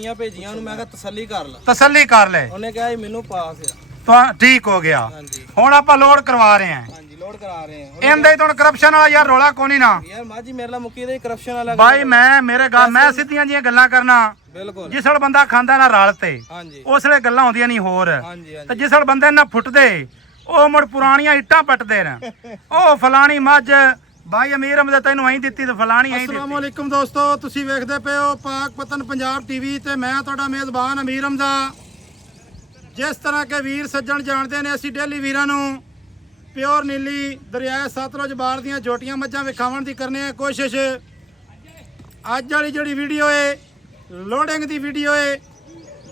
ਭੇਜੀਆਂ ਉਹਨੂੰ, ਮੈਂ ਕਿਹਾ ਤਸੱਲੀ ਕਰ ਲੈ। ਤਸੱਲੀ ਕਰ ਲੈ। ਉਹਨੇ ਕਿਹਾ ਮੈਨੂੰ ਪਾਸ ਆ। ਤਾਂ ਠੀਕ ਹੋ ਗਿਆ। ਹੁਣ ਆਪਾਂ ਲੋਡ ਕਰਵਾ ਰਹੇ ਹਾਂ। ਹਾਂਜੀ ਲੋਡ ਕਰਾ ਰਹੇ ਹਾਂ। ਇਹਦੇ ਤੋਂ ਕਰਪਸ਼ਨ ਵਾਲਾ ਯਾਰ ਰੋਲਾ ਕੋਣੀ ਨਾ ਯਾਰ ਮਾਜੀ ਮੇਰੇ ਨਾਲ ਮੁੱਕੀ ਦੇ ਕਰਪਸ਼ਨ ਵਾਲਾ ਬਾਈ। ਮੈਂ ਸਿੱਧੀਆਂ ਜੀਆਂ ਗੱਲਾਂ ਕਰਨਾ। ਬਿਲਕੁਲ। ਜਿਸਲ ਬੰਦਾ ਖਾਂਦਾ ਨਾ ਰਲ ਤੇ ਹਾਂਜੀ ਉਸਲੇ ਗੱਲਾਂ ਹੁੰਦੀਆਂ ਨਹੀਂ ਹੋਰ। ਹਾਂਜੀ ਤੇ ਜਿਸਲ ਬੰਦੇ ਨਾ ਫੁੱਟਦੇ ਉਹ ਮੁੜ ਪੁਰਾਣੀਆਂ ਇੱਟਾਂ ਪੱਟਦੇ ਨੇ। ਉਹ ਫਲਾਣੀ ਮੱਝ ਬਾਈ ਅਮੀਰ ਅਮਦ ਤੈਨੂੰ ਐਂ ਦਿੱਤੀ ਤੇ ਫਲਾਣੀ ਐਂ ਦਿੱਤੀ। ਅਸਲਾਮ ਵਾਲੇਕੁਮ ਦੋਸਤੋ, ਤੁਸੀਂ ਵੇਖਦੇ ਪਏ ਹੋ ਪਾਕ ਪਤਨ ਪੰਜਾਬ ਟੀਵੀ ਤੇ ਮੈਂ ਤੁਹਾਡਾ ਮੇਜ਼ਬਾਨ ਅਮੀਰ ਅਮਦਾ। ਜਿਸ ਤਰ੍ਹਾਂ ਕੇ ਵੀਰ ਸੱਜਣ ਜਾਣਦੇ ਨੇ, ਅਸੀਂ ਡੇਲੀ ਵੀਰਾਂ ਨੂੰ ਪਿਓਰ ਨੀਲੀ ਦਰਿਆ ਸਤਲੁਜ ਬਾਰ ਦੀਆਂ ਛੋਟੀਆਂ ਮੱਝਾਂ ਵਿਖਾਉਣ ਦੀ ਕਰਨੇ ਆ ਕੋਸ਼ਿਸ਼। ਅੱਜ ਵਾਲੀ ਜਿਹੜੀ ਵੀਡੀਓ ਏ ਲੋਡਿੰਗ ਦੀ ਵੀਡੀਓ ਏ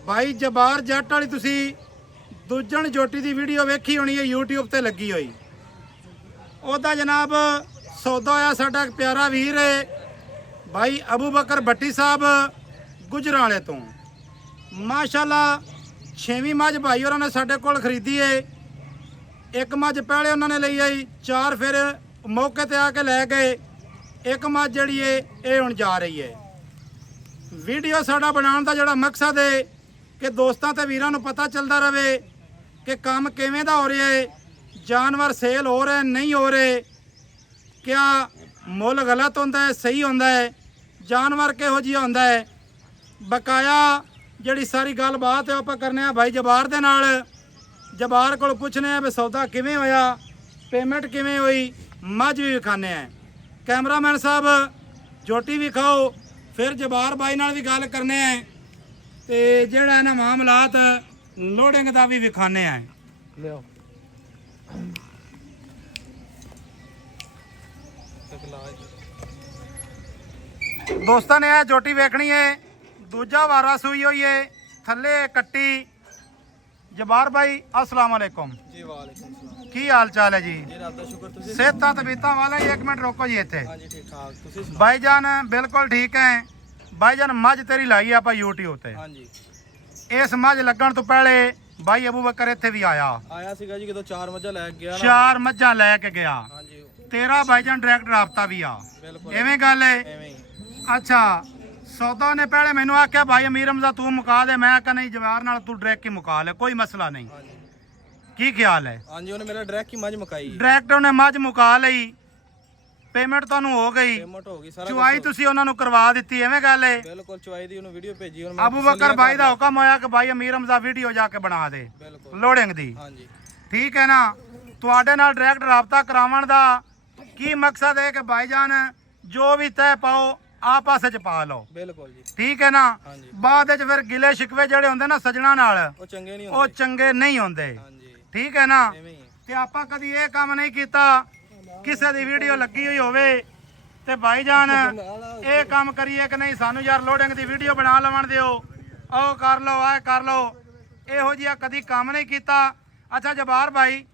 ਭਾਈ ਜਬਾਰ ਜੱਟ ਵਾਲੀ। ਤੁਸੀਂ ਦੂਜਣ ਜੋਟੀ ਦੀ ਵੀਡੀਓ ਵੇਖੀ ਹੋਣੀ ਹੈ, YouTube ਤੇ ਲੱਗੀ ਹੋਈ। ਉਹਦਾ ਜਨਾਬ ਸੌਦਾ ਹੋਇਆ ਸਾਡਾ ਪਿਆਰਾ ਵੀਰ ਹੈ ਭਾਈ ਅਬੂ ਬਕਰ ਭੱਟੀ ਸਾਹਿਬ ਗੁਜਰਾਂ ਵਾਲੇ ਤੋਂ। ਮਾਸ਼ਾਅੱਲਾ 6ਵੀਂ ਮੱਝ ਭਾਈ ਉਹਨਾਂ ਨੇ ਸਾਡੇ ਕੋਲ ਖਰੀਦੀ ਏ। ਇੱਕ ਮੱਝ ਪਹਿਲੇ ਉਹਨਾਂ ਨੇ ਲਈ ਆਈ, 4 ਫਿਰ ਮੌਕੇ ਤੇ ਆ ਕੇ ਲੈ ਗਏ। ਇੱਕ ਮੱਝ ਜਿਹੜੀ ਏ ਇਹ ਹੁਣ ਜਾ ਰਹੀ ਹੈ। ਵੀਡੀਓ ਸਾਡਾ ਬਣਾਉਣ ਦਾ ਜਿਹੜਾ ਮਕਸਦ ਹੈ ਕਿ ਦੋਸਤਾਂ ਤੇ ਵੀਰਾਂ ਨੂੰ ਪਤਾ ਚੱਲਦਾ ਰਹੇ ਕਿ ਕੰਮ ਕਿਵੇਂ ਦਾ ਹੋ ਰਿਹਾ ਹੈ, ਜਾਨਵਰ ਸੇਲ ਹੋ ਰਹੇ ਨਹੀਂ ਹੋ ਰਹੇ, ਕਿਆ ਮੁੱਲ ਗਲਤ ਹੁੰਦਾ ਹੈ ਸਹੀ ਹੁੰਦਾ ਹੈ, ਜਾਨਵਰ ਕਿਹੋ ਜਿਹਾ ਹੁੰਦਾ ਹੈ। ਬਕਾਇਆ ਜਿਹੜੀ ਸਾਰੀ ਗੱਲਬਾਤ ਹੈ ਆਪਾਂ ਕਰਨੇ ਆ ਭਾਈ ਜਬਾਰ ਦੇ ਨਾਲ। ਜਬਾਰ ਕੋਲ ਪੁੱਛਨੇ ਆ ਵੀ ਸੌਦਾ ਕਿਵੇਂ ਹੋਇਆ, ਪੇਮੈਂਟ ਕਿਵੇਂ ਹੋਈ, ਮੱਝ ਵੀ ਵਿਖਾਣੇ ਆ। ਕੈਮਰਾਮੈਨ ਸਾਹਿਬ ਜੋਟੀ ਵਿਖਾਓ, ਫਿਰ ਜਬਾਰ ਬਾਈ ਨਾਲ ਵੀ ਗੱਲ ਕਰਨੇ ਆ ਤੇ ਜਿਹੜਾ ਇਹਨਾਂ ਮਾਮਲਾਤ ਲੋਡਿੰਗ ਦਾ ਵੀ ਵਿਖਾਣੇ ਆ। ਲਿਓ ਦੋਸਤਾਂ ਨੇ ਇਹ ਜੋਟੀ ਵੇਖਣੀ ਏ, ਦੂਜਾ ਵਾਰਾ ਸੂਈ ਹੋਈ ਏ, ਥੱਲੇ ਕੱਟੀ। ਜਬਾਰ ਭਾਈ अस्सलाम वालेकुम ਜੀ। ਵਾਲੇਕੁਮ ਸਲਾਮ। ਕੀ ਹਾਲ ਚਾਲ ਹੈ ਜੀ? ਜੀ ਰੱਬ ਦਾ ਸ਼ੁਕਰ। ਤੁਸੀਂ ਸਿਹਤਾਂ ਤਬੀਅਤਾਂ ਵਾਲੇ? ਇੱਕ ਮਿੰਟ ਰੋਕੋ ਜੀ ਇੱਥੇ। ਹਾਂਜੀ ਠੀਕ ਠਾਕ। ਤੁਸੀਂ ਸੁਣਾਓ? ਭਾਈਜਾਨ ਬਿਲਕੁਲ ਠੀਕ ਹੈ। ਭਾਈਜਾਨ ਮੱਝ ਤੇਰੀ ਲਾਈ ਆਪਾਂ YouTube ਤੇ। ਹਾਂਜੀ ਇਸ ਮੱਝ ਲੱਗਣ ਤੋਂ ਪਹਿਲੇ ਭਾਈ ਅਬੂ ਬਕਰ ਇੱਥੇ ਵੀ ਆਇਆ ਸੀਗਾ ਜੀ, ਕਿਦੋਂ 4 ਮੱਝਾਂ ਲੈ ਕੇ ਗਿਆ ਨਾ। 4 ਮੱਝਾਂ ਲੈ ਕੇ ਗਿਆ। ਹਾਂਜੀ ਤੇਰਾ ਭਾਈਜਾਨ ਡਾਇਰੈਕਟ ਰਾਬਤਾ ਵੀ ਆ। ਬਿਲਕੁਲ ਐਵੇਂ ਗੱਲ ਹੈ। ਐਵੇਂ ਹੀ। ਅੱਛਾ ਸੌਦਾ ਨੇ ਪਹਿਲੇ ਮੈਨੂੰ ਆਖਿਆ ਭਾਈ ਅਮੀਰ ਅਮਜ਼ਾ ਤੂੰ ਮੁਕਾ ਦੇ। ਮੈਂ ਆਖਿਆ ਨਹੀਂ ਜਵਾਰ ਨਾਲ ਤੂੰ ਡਾਇਰੈਕਟ ਹੀ ਮੁਕਾ ਲੈ, ਕੋਈ ਮਸਲਾ ਨਹੀਂ। ਹਾਂਜੀ ਕੀ ਖਿਆਲ ਹੈ? ਹਾਂਜੀ ਉਹਨੇ ਮੇਰਾ ਡਾਇਰੈਕਟ ਹੀ ਮੱਝ ਮੁਕਾਈ। ਡਾਇਰੈਕਟ ਉਹਨੇ ਮੱਝ ਮੁਕਾ ਲਈ, ਪੇਮੈਂਟ ਤੁਹਾਨੂੰ ਹੋ ਗਈ, ਪੇਮੈਂਟ ਹੋ ਗਈ, ਸਾਰਾ ਚੁਆਈ ਤੁਸੀਂ ਉਹਨਾਂ ਨੂੰ ਕਰਵਾ ਦਿੱਤੀ। ਐਵੇਂ ਗੱਲ ਹੈ। ਬਿਲਕੁਲ ਚੁਆਈ ਦੀ ਉਹਨੂੰ ਵੀਡੀਓ ਭੇਜੀ। ਹੁਣ ਅਬੂ ਬਕਰ ਭਾਈ ਦਾ ਹੁਕਮ ਹੋਇਆ ਕਿ ਭਾਈ ਅਮੀਰ ਅਮਜ਼ਾ ਵੀਡੀਓ ਜਾ ਕੇ ਬਣਾ ਦੇ ਬਿਲਕੁਲ ਲੋਡਿੰਗ ਦੀ। ਹਾਂਜੀ ਠੀਕ ਹੈ ਨਾ? ਤੁਹਾਡੇ ਨਾਲ ਡਾਇਰੈਕਟ ਰਾਬਤਾ ਕਰਾਉਣ ਦਾ ਕੀ ਮਕਸਦ ਹੈ ਕਿ ਭਾਈਜਾਨ ਜੋ ਵੀ ਤੈਅ ਪਾਓ ਆਪਸ ਵਿੱਚ ਪਾ ਲਓ। ਬਿਲਕੁਲ ਜੀ। ਠੀਕ ਹੈ ਨਾ? ਹਾਂਜੀ ਬਾਅਦ ਵਿੱਚ ਫਿਰ ਗਿਲੇ ਸ਼ਿਕਵੇ ਜਿਹੜੇ ਹੁੰਦੇ ਨਾ ਸੱਜਣਾ ਨਾਲ, ਉਹ ਚੰਗੇ ਨਹੀਂ ਉਹ ਹੁੰਦੇ। ਚੰਗੇ ਨਹੀਂ ਹੁੰਦੇ। ਹਾਂਜੀ ਠੀਕ ਹੈ ਨਾ? ਐਵੇਂ ਹੀ। ਤੇ ਆਪਾਂ ਕਦੀ ਇਹ ਕੰਮ ਨਹੀਂ ਕੀਤਾ ਕਿਸੇ ਦੀ ਵੀਡੀਓ ਲੱਗੀ ਹੋਈ ਹੋਵੇ ਤੇ ਭਾਈਜਾਨ ਇਹ ਕੰਮ ਕਰੀਏ ਕਿ ਨਹੀਂ ਸਾਨੂੰ ਯਾਰ ਲੋਡਿੰਗ ਦੀ ਵੀਡੀਓ ਬਣਾ ਲਵਣ ਦਿਓ, ਉਹ ਕਰ ਲਓ, ਆਹ ਕਰ ਲਓ। ਇਹੋ ਜਿਹਾ ਕਦੀ ਕੰਮ ਨਹੀਂ ਕੀਤਾ। ਅੱਛਾ ਜਬਾਰ ਭਾਈ,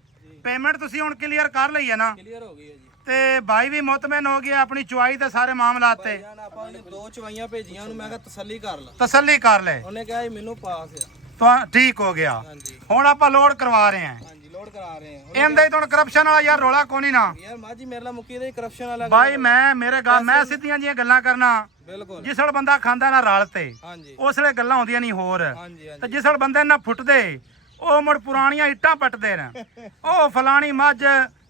ਪੇਮੈਂਟ ਤੁਸੀਂ ਹੁਣ ਕਲੀਅਰ ਕਰ ਲਈ ਹੈ ਨਾ? ਕਲੀਅਰ ਹੋ ਗਈ ਹੈ ਜੀ। ਤੇ ਭਾਈ ਵੀ ਮੁਤਮਿਨ ਹੋ ਗਿਆ ਆਪਣੀ ਚੁਆਈ ਤੇ ਸਾਰੇ ਮਾਮਲਾਤ ਤੇ? ਯਾਰ ਆਪਾਂ ਉਹਨੇ 2 ਚੁਆਈਆਂ ਭੇਜੀਆਂ ਉਹਨੂੰ, ਮੈਂ ਕਿਹਾ ਤਸੱਲੀ ਕਰ ਲੈ। ਤਸੱਲੀ ਕਰ ਲੈ। ਉਹਨੇ ਕਿਹਾ ਮੈਨੂੰ ਪਾਸ ਆ। ਤਾਂ ਠੀਕ ਹੋ ਗਿਆ। ਹਾਂਜੀ ਹੁਣ ਆਪਾਂ ਲੋਡ ਕਰਵਾ ਰਹੇ ਹਾਂ। ਹਾਂਜੀ ਲੋਡ ਕਰਾ ਰਹੇ ਹਾਂ। ਇਹਦੇ ਤੋਂ ਕਰਪਸ਼ਨ ਵਾਲਾ ਯਾਰ ਰੋਲਾ ਕੋਣੀ ਨਾ ਯਾਰ ਮਾਜੀ ਮੇਰੇ ਨਾਲ ਮੁੱਕੀ ਦੇ ਕਰਪਸ਼ਨ ਵਾਲਾ ਬਾਈ। ਮੈਂ ਸਿੱਧੀਆਂ ਜੀਆਂ ਗੱਲਾਂ ਕਰਨਾ। ਬਿਲਕੁਲ। ਜਿਸਲ ਬੰਦਾ ਖਾਂਦਾ ਨਾ ਰਲ ਤੇ ਹਾਂਜੀ ਉਸਲੇ ਗੱਲਾਂ ਹੁੰਦੀਆਂ ਨਹੀਂ ਹੋਰ। ਹਾਂਜੀ ਤੇ ਹਾਂਜੀ ਜਿਸਲ ਬੰਦੇ ਨਾ ਫੁੱਟਦੇ ਉਹ ਮੁੜ ਪੁਰਾਣੀਆਂ ਇੱਟਾਂ ਪੱਟਦੇ ਨੇ। ਉਹ ਫਲਾਣੀ ਮੱਝ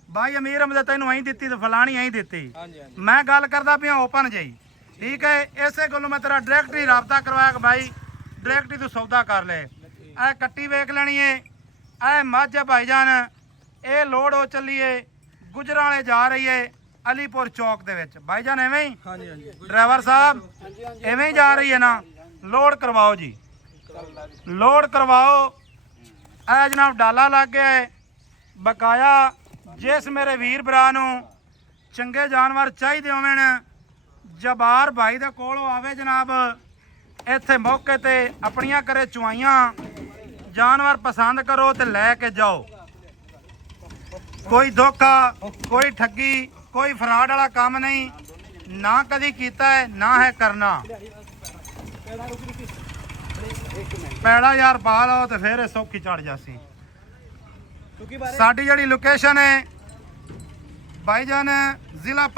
ਬਾਈ ਅਮੀਰ ਅਮਦ ਤੈਨੂੰ ਐਂ ਦਿੱਤੀ ਤੇ ਫਲਾਣੀ ਐਂ ਦਿੱਤੀ। ਹਾਂਜੀ ਹਾਂਜੀ ਮੈਂ ਗੱਲ ਕਰਦਾ ਪਿਆ ਓਪਨ ਜਈ। ਠੀਕ ਹੈ? ਇਸੇ ਗੱਲੋਂ ਮੈਂ ਤੇਰਾ ਡਾਇਰੈਕਟ ਹੀ ਰਾਬਤਾ ਕਰਵਾਇਆ ਕਿ ਭਾਈ ਡਾਇਰੈਕਟ ਹੀ ਤੂੰ ਸੌਦਾ ਕਰ ਲੈ। ਇਹ ਕੱਟੀ ਵੇਖ ਲੈਣੀ ਏ, ਇਹ ਮੱਝ ਹੈ ਭਾਈਜਾਨ। ਇਹ ਲੋਡ ਹੋ ਚੱਲੀਏ ਗੁਜਰਾਂ ਵਾਲੇ ਜਾ ਰਹੀ ਏ ਅਲੀਪੁਰ ਚੌਕ ਦੇ ਵਿੱਚ। ਭਾਈਜਾਨ ਐਵੇਂ ਹੀ ਹਾਂਜੀ ਹਾਂਜੀ ਡਰਾਈਵਰ ਸਾਹਿਬ ਐਵੇਂ ਹੀ ਜਾ ਰਹੀ ਹੈ ਨਾ? ਲੋਡ ਕਰਵਾਓ ਜੀ, ਲੋਡ ਕਰਵਾਓ। ਇਹ ਜਨਾਬ ਡਾਲਾ ਲੱਗ ਗਿਆ ਹੈ। ਬਕਾਇਆ ਜਿਸ ਮੇਰੇ ਵੀਰ ਭਰਾ ਨੂੰ ਚੰਗੇ ਜਾਨਵਰ ਚਾਹੀਦੇ ਹੋਣ ਜਬਾਰ ਭਾਈ ਦੇ ਕੋਲੋਂ ਆਵੇ ਜਨਾਬ। ਇੱਥੇ ਮੌਕੇ ਤੇ ਆਪਣੀਆਂ ਕਰੇ ਚੁਆਈਆਂ, ਜਾਨਵਰ ਪਸੰਦ ਕਰੋ ਤੇ ਲੈ ਕੇ ਜਾਓ। ਕੋਈ ਧੋਖਾ, ਕੋਈ ਠੱਗੀ, ਕੋਈ ਫਰਾਡ ਵਾਲਾ ਕੰਮ ਨਹੀਂ, ਨਾ ਕਦੀ ਕੀਤਾ ਹੈ ਨਾ ਹੈ ਕਰਨਾ। ਪੈੜਾ ਯਾਰ ਪਾ ਲਓ ਤੇ ਫਿਰ ਇਹ ਸੌਖੀ ਚੜ ਜਾਸੀ। ਸਾਡੀ ਜਿਹੜੀ ਲੋਕੇਸ਼ਨ ਹੈ ਭਾਈਜਾਨ ਜ਼ਿਲ੍ਹਾ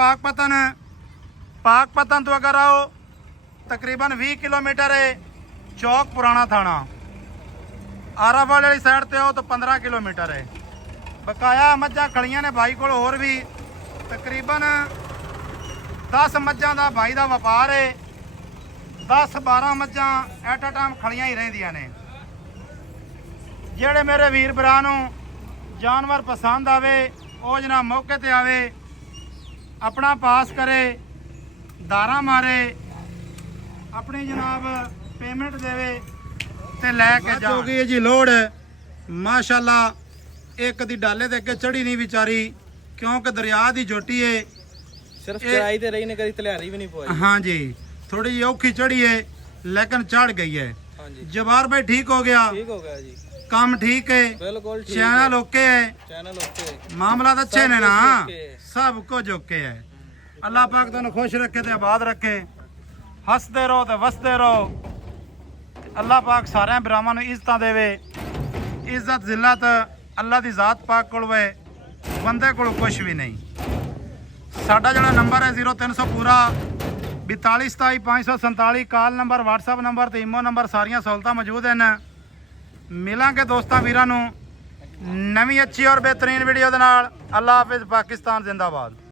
ਪਾਕਪਤਨ ਤੋਂ ਅਗਰ आओ तकरीबन 20 किलोमीटर है। ਚੌਕ ਪੁਰਾਣਾ ਥਾਣਾ। ਆਰਾਵਾਲ ਵਾਲੀ ਸਾਈਡ ਤੇ ਆਓ ਤਾਂ 15 ਕਿਲੋਮੀਟਰ ਹੈ। ਬਕਾਇਆ ਮੱਝਾਂ ਖੜੀਆਂ ਨੇ ਬਾਈ ਕੋਲ, ਹੋਰ ਵੀ ਤਕਰੀਬਨ 10 ਮੱਝਾਂ ਦਾ ਬਾਈ ਦਾ ਵਪਾਰ ਹੈ। 10-12 ਮੱਝਾਂ ਐਟ ਅ ਟਾਈਮ ਖੜੀਆਂ ਹੀ ਰਹਿੰਦੀਆਂ ਨੇ। ਜਿਹੜੇ ਮੇਰੇ ਵੀਰ ਭਰਾ ਨੂੰ ਜਾਨਵਰ ਪਸੰਦ ਆਵੇ ਉਹ ਜਨਾਬ ਮੌਕੇ ਤੇ ਆਵੇ, ਆਪਣਾ ਪਾਸ ਕਰੇ, ਦਾਰਾ ਮਾਰੇ, ਆਪਣੀ ਜਨਾਬ ਪੇਮੈਂਟ ਦੇਵੇ ਤੇ ਲੈ ਕੇ ਜਾ। ਹੋ ਗਈ ਹੈ ਜੀ ਲੋੜ, ਮਾਸ਼ਾਅੱਲਾ। ਇਹ ਕਦੀ ਡਾਲੇ ਦੇ ਅੱਗੇ ਚੜੀ ਨਹੀਂ ਵਿਚਾਰੀ, ਕਿਉਂਕਿ ਦਰਿਆ ਦੀ ਜੋਟੀ ਏ। ਸਿਰਫ ਚੜਾਈ ਤੇ ਰਹੀ ਨੇ, ਕਦੀ ਤਲਿਆਰੀ ਵੀ ਨਹੀਂ ਪਵਾਈ। ਹਾਂਜੀ, ਥੋੜੀ ਜਿਹੀ ਔਖੀ ਚੜੀ ਏ ਲੇਕਿਨ ਚੜ ਗਈ ਹੈ। ਹਾਂਜੀ ਜਵਾਰ ਭਾਈ ਠੀਕ ਹੋ ਗਿਆ, ਠੀਕ ਹੋ ਗਿਆ ਜੀ, ਕੰਮ ਠੀਕ ਹੈ, ਬਿਲਕੁਲ ਠੀਕ ਚੈਨਲ ਓਕੇ ਹੈ, ਚੈਨਲ ਓਕੇ, ਮਾਮਲਾ ਤਾਂ ਅੱਛੇ ਨੇ ਨਾ, ਕੁਛ okay ਹੈ। ਸਭ ਕੁਝ ਓਕੇ ਹੈ। ਅੱਲਾਹ ਪਾਕ ਤੁਹਾਨੂੰ ਖੁਸ਼ ਰੱਖੇ ਤੇ ਆਬਾਦ ਰੱਖੇ, ਹੱਸਦੇ ਰਹੋ ਤੇ ਵਸਦੇ ਰਹੋ। ਅੱਲਾਹ ਪਾਕ ਸਾਰਿਆਂ ਭਰਾਵਾਂ ਨੂੰ ਇੱਜ਼ਤਾਂ ਦੇਵੇ। ਇੱਜ਼ਤ ਜ਼ਿਲਤ ਅੱਲਾਹ ਦੀ ਜ਼ਾਤ ਪਾਕ ਕੋਲ ਵੇ, ਬੰਦੇ ਕੋਲ ਕੁਛ ਵੀ ਨਹੀਂ। ਸਾਡਾ ਜਿਹੜਾ ਨੰਬਰ ਹੈ 0300 ਪੂਰਾ 42 27 547, ਕਾਲ ਨੰਬਰ, WhatsApp ਨੰਬਰ ਤੇ ਈਮੋ ਨੰਬਰ, ਸਾਰੀਆਂ ਸਹੂਲਤਾਂ ਮੌਜੂਦ ਹਨ। ਮਿਲਾਂਗੇ ਦੋਸਤਾਂ ਵੀਰਾਂ ਨੂੰ ਨਵੀਂ ਅੱਛੀ ਔਰ ਬਿਹਤਰੀਨ ਵੀਡੀਓ ਦੇ ਨਾਲ। ਅੱਲਾਹ ਹਾਫਿਜ਼, ਪਾਕਿਸਤਾਨ ਜ਼ਿੰਦਾਬਾਦ।